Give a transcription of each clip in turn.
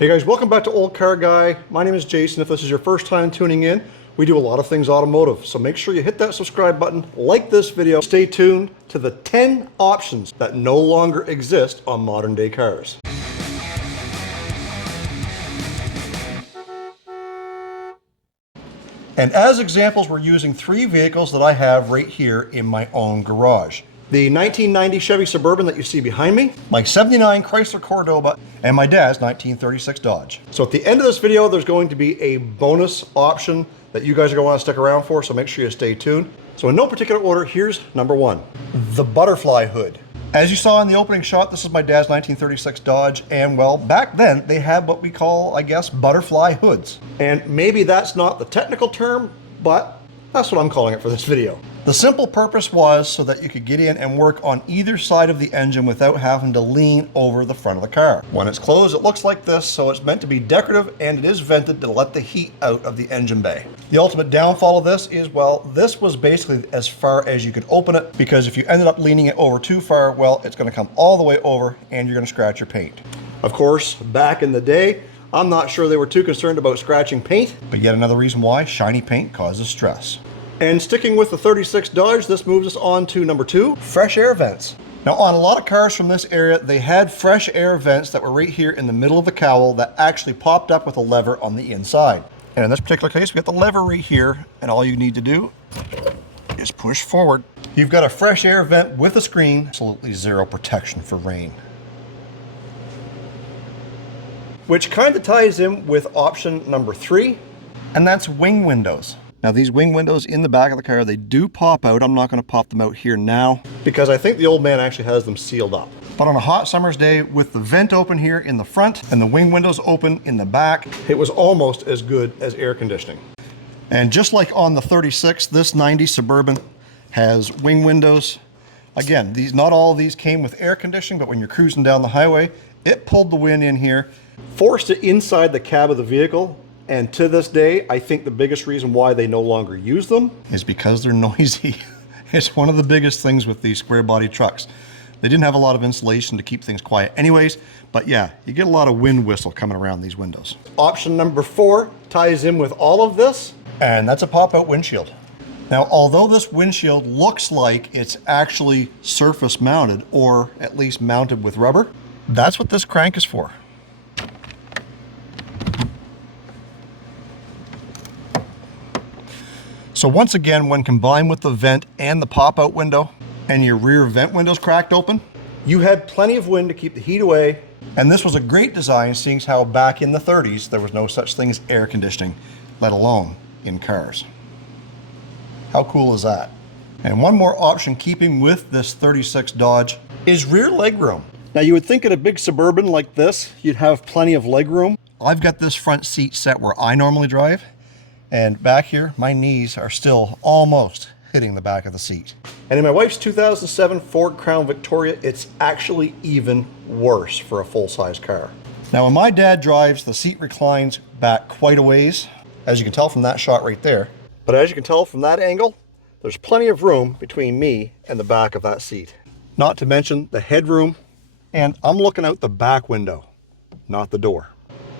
Hey guys, welcome back to Olde Carr Guy. My name is Jason. If this is your first time tuning in, we do a lot of things automotive. So make sure you hit that subscribe button, like this video, stay tuned to the 10 options that no longer exist on modern day cars. And as examples, we're using 3 vehicles that I have right here in my own garage. The 1990 Chevy Suburban that you see behind me, my 79 Chrysler Cordoba, and my dad's 1936 Dodge. So at the end of this video, there's going to be a bonus option that you guys are going to want to stick around for, so make sure you stay tuned. So in no particular order, here's number 1, the butterfly hood. As you saw in the opening shot, this is my dad's 1936 Dodge, and well, back then they had what we call, I guess, butterfly hoods. And maybe that's not the technical term, but that's what I'm calling it for this video. The simple purpose was so that you could get in and work on either side of the engine without having to lean over the front of the car. When it's closed, it looks like this, so it's meant to be decorative, and it is vented to let the heat out of the engine bay. The ultimate downfall of this is, well, this was basically as far as you could open it, because if you ended up leaning it over too far, well, it's going to come all the way over and you're going to scratch your paint. Of course, back in the day, I'm not sure they were too concerned about scratching paint, but yet another reason why shiny paint causes stress. And sticking with the 36 Dodge, this moves us on to number 2, fresh air vents. Now on a lot of cars from this area, they had fresh air vents that were right here in the middle of the cowl that actually popped up with a lever on the inside. And in this particular case, we got the lever right here, and all you need to do is push forward. You've got a fresh air vent with a screen, absolutely zero protection for rain. Which kind of ties in with option number 3, and that's wing windows. Now these wing windows in the back of the car, they do pop out. I'm not going to pop them out here now because I think the old man actually has them sealed up. But on a hot summer's day with the vent open here in the front and the wing windows open in the back, it was almost as good as air conditioning. And just like on the 36, this 90 Suburban has wing windows. Again, not all of these came with air conditioning, but when you're cruising down the highway, it pulled the wind in here, forced it inside the cab of the vehicle. And to this day, I think the biggest reason why they no longer use them is because they're noisy. It's one of the biggest things with these square body trucks. They didn't have a lot of insulation to keep things quiet anyways, but yeah, you get a lot of wind whistle coming around these windows. Option number 4 ties in with all of this, and that's a pop-out windshield. Now, although this windshield looks like it's actually surface mounted, or at least mounted with rubber, that's what this crank is for. So once again, when combined with the vent and the pop-out window and your rear vent windows cracked open, you had plenty of wind to keep the heat away. And this was a great design, seeing as how back in the 30s, there was no such thing as air conditioning, let alone in cars. How cool is that? And one more option keeping with this 36 Dodge is rear legroom. Now you would think in a big Suburban like this, you'd have plenty of legroom. I've got this front seat set where I normally drive. And back here, my knees are still almost hitting the back of the seat. And in my wife's 2007 Ford Crown Victoria, it's actually even worse for a full-size car. Now when my dad drives, the seat reclines back quite a ways, as you can tell from that shot right there. But as you can tell from that angle, there's plenty of room between me and the back of that seat. Not to mention the headroom, and I'm looking out the back window, not the door.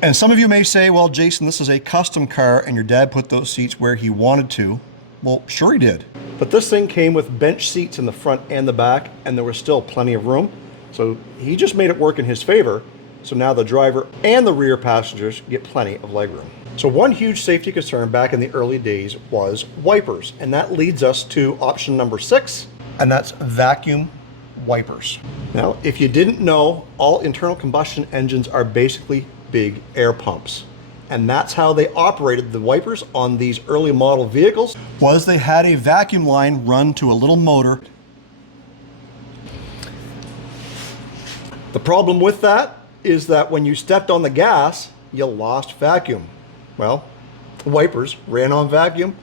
And some of you may say, well, Jason, this is a custom car and your dad put those seats where he wanted to. Well, sure he did. But this thing came with bench seats in the front and the back, and there was still plenty of room. So he just made it work in his favor. So now the driver and the rear passengers get plenty of legroom. So one huge safety concern back in the early days was wipers. And that leads us to option number 6, and that's vacuum wipers. Now, if you didn't know, all internal combustion engines are basically big air pumps, and that's how they operated the wipers on these early model vehicles. Was they had a vacuum line run to a little motor. The problem with that is that when you stepped on the gas, you lost vacuum. Well, the wipers ran on vacuum,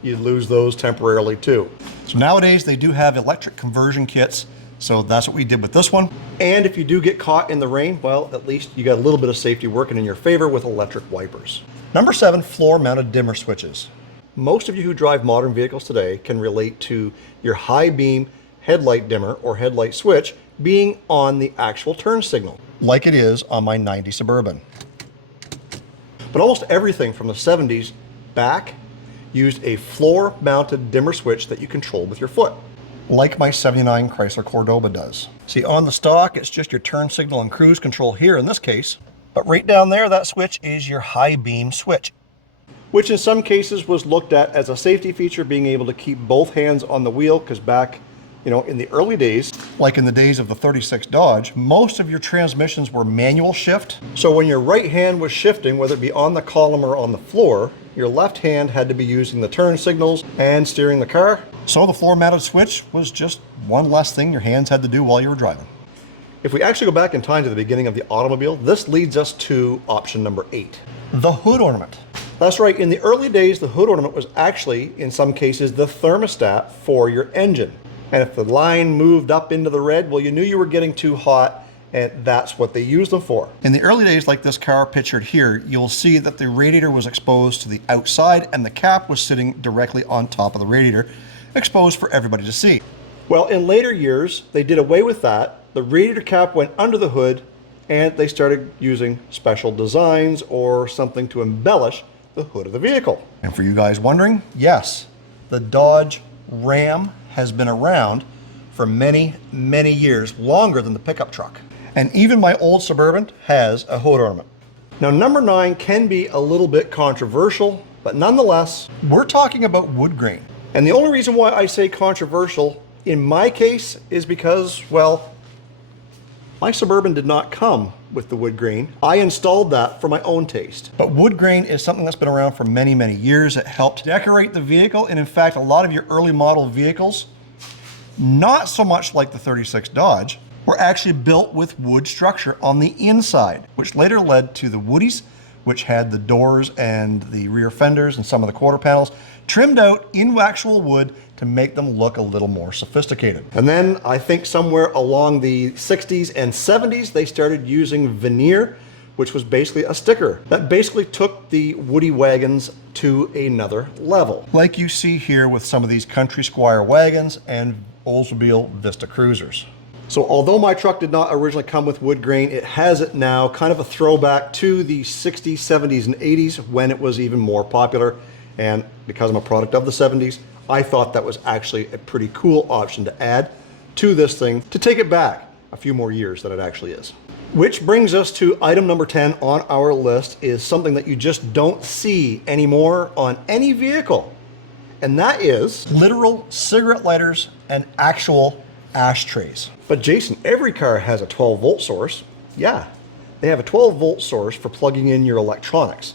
you'd lose those temporarily too. So nowadays they do have electric conversion kits. So that's what we did with this one. And if you do get caught in the rain, well, at least you got a little bit of safety working in your favor with electric wipers. Number 7, floor-mounted dimmer switches. Most of you who drive modern vehicles today can relate to your high beam headlight dimmer or headlight switch being on the actual turn signal, like it is on my 90 Suburban. But almost everything from the 70s back used a floor-mounted dimmer switch that you controlled with your foot, like my 79 Chrysler Cordoba does. See, on the stock, it's just your turn signal and cruise control here in this case, but right down there, that switch is your high beam switch, which in some cases was looked at as a safety feature, being able to keep both hands on the wheel, because back, you know, in the early days, like in the days of the 36 Dodge, most of your transmissions were manual shift. So when your right hand was shifting, whether it be on the column or on the floor, your left hand had to be using the turn signals and steering the car. So the floor-mounted switch was just one less thing your hands had to do while you were driving. If we actually go back in time to the beginning of the automobile, this leads us to option number 8, the hood ornament. That's right, in the early days, the hood ornament was actually, in some cases, the thermostat for your engine. And if the line moved up into the red, well, you knew you were getting too hot, and that's what they used them for. In the early days, like this car pictured here, you'll see that the radiator was exposed to the outside and the cap was sitting directly on top of the radiator, exposed for everybody to see. Well, in later years, they did away with that. The radiator cap went under the hood, and they started using special designs or something to embellish the hood of the vehicle. And for you guys wondering, yes, the Dodge Ram has been around for many, many years, longer than the pickup truck. And even my old Suburban has a hood ornament. Now, number 9 can be a little bit controversial, but nonetheless, we're talking about wood grain. And the only reason why I say controversial in my case is because, well, my Suburban did not come with the wood grain. I installed that for my own taste. But wood grain is something that's been around for many, many years. It helped decorate the vehicle. And in fact, a lot of your early model vehicles, not so much like the 36 Dodge, were actually built with wood structure on the inside, which later led to the Woodies, which had the doors and the rear fenders and some of the quarter panels trimmed out in actual wood to make them look a little more sophisticated. And then I think somewhere along the 60s and 70s, they started using veneer, which was basically a sticker that basically took the Woody wagons to another level. Like you see here with some of these Country Squire wagons and Oldsmobile Vista Cruisers. So although my truck did not originally come with wood grain, it has it now, kind of a throwback to the 60s, 70s, and 80s when it was even more popular. And because I'm a product of the 70s, I thought that was actually a pretty cool option to add to this thing to take it back a few more years than it actually is. Which brings us to item number 10 on our list, is something that you just don't see anymore on any vehicle. And that is literal cigarette lighters and actual ashtrays. But Jason, every car has a 12-volt source. Yeah, they have a 12-volt source for plugging in your electronics,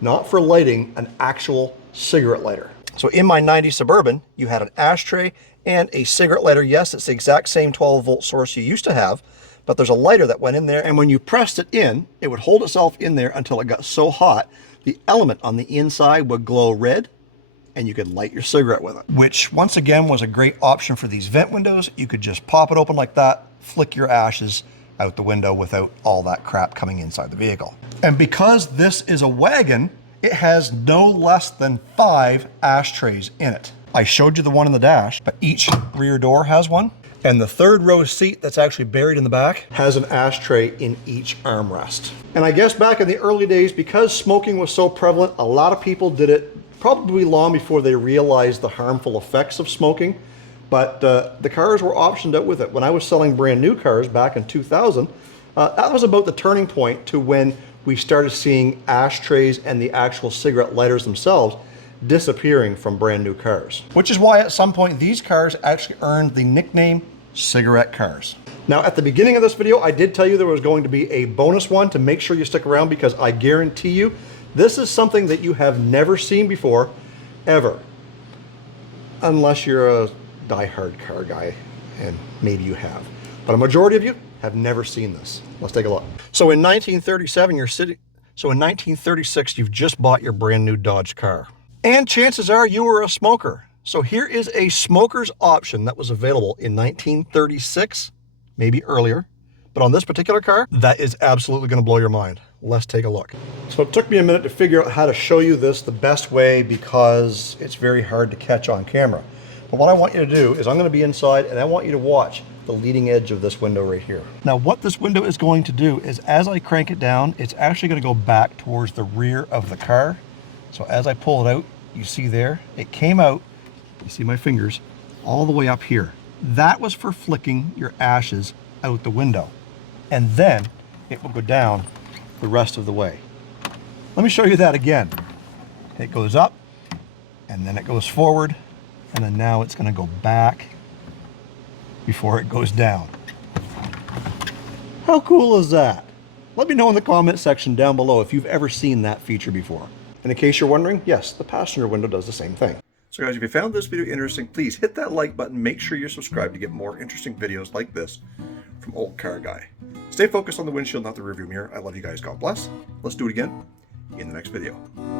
not for lighting an actual cigarette lighter. So in my 90 Suburban, you had an ashtray and a cigarette lighter. Yes, it's the exact same 12-volt source you used to have, but there's a lighter that went in there, and when you pressed it in, it would hold itself in there until it got so hot, the element on the inside would glow red, and you could light your cigarette with it. Which, once again, was a great option for these vent windows. You could just pop it open like that, flick your ashes out the window without all that crap coming inside the vehicle. And because this is a wagon, it has no less than 5 ashtrays in it. I showed you the one in the dash, but each rear door has one. And the third row seat that's actually buried in the back has an ashtray in each armrest. And I guess back in the early days, because smoking was so prevalent, a lot of people did it probably long before they realized the harmful effects of smoking. But the cars were optioned out with it. When I was selling brand new cars back in 2000, that was about the turning point to when we started seeing ashtrays and the actual cigarette lighters themselves disappearing from brand new cars. Which is why at some point these cars actually earned the nickname cigarette cars. Now at the beginning of this video, I did tell you there was going to be a bonus one to make sure you stick around, because I guarantee you this is something that you have never seen before, ever. Unless you're a die-hard car guy, and maybe you have. But a majority of you have never seen this. Let's take a look. So in 1936, you've just bought your brand new Dodge car. And chances are you were a smoker. So here is a smoker's option that was available in 1936, maybe earlier. But on this particular car, that is absolutely going to blow your mind. Let's take a look. So it took me a minute to figure out how to show you this the best way, because it's very hard to catch on camera. But what I want you to do is I'm going to be inside and I want you to watch the leading edge of this window right here. Now what this window is going to do is as I crank it down, it's actually going to go back towards the rear of the car. So as I pull it out, you see there, it came out, you see my fingers, all the way up here. That was for flicking your ashes out the window. And then it will go down the rest of the way. Let me show you that again. It goes up, and then it goes forward, and then now it's going to go back before it goes down. How cool is that? Let me know in the comment section down below if you've ever seen that feature before. And in case you're wondering, yes, the passenger window does the same thing. So guys, if you found this video interesting, please hit that like button. Make sure you're subscribed to get more interesting videos like this from Olde Carr Guy. Stay focused on the windshield, not the rearview mirror. I love you guys. God bless. Let's do it again in the next video.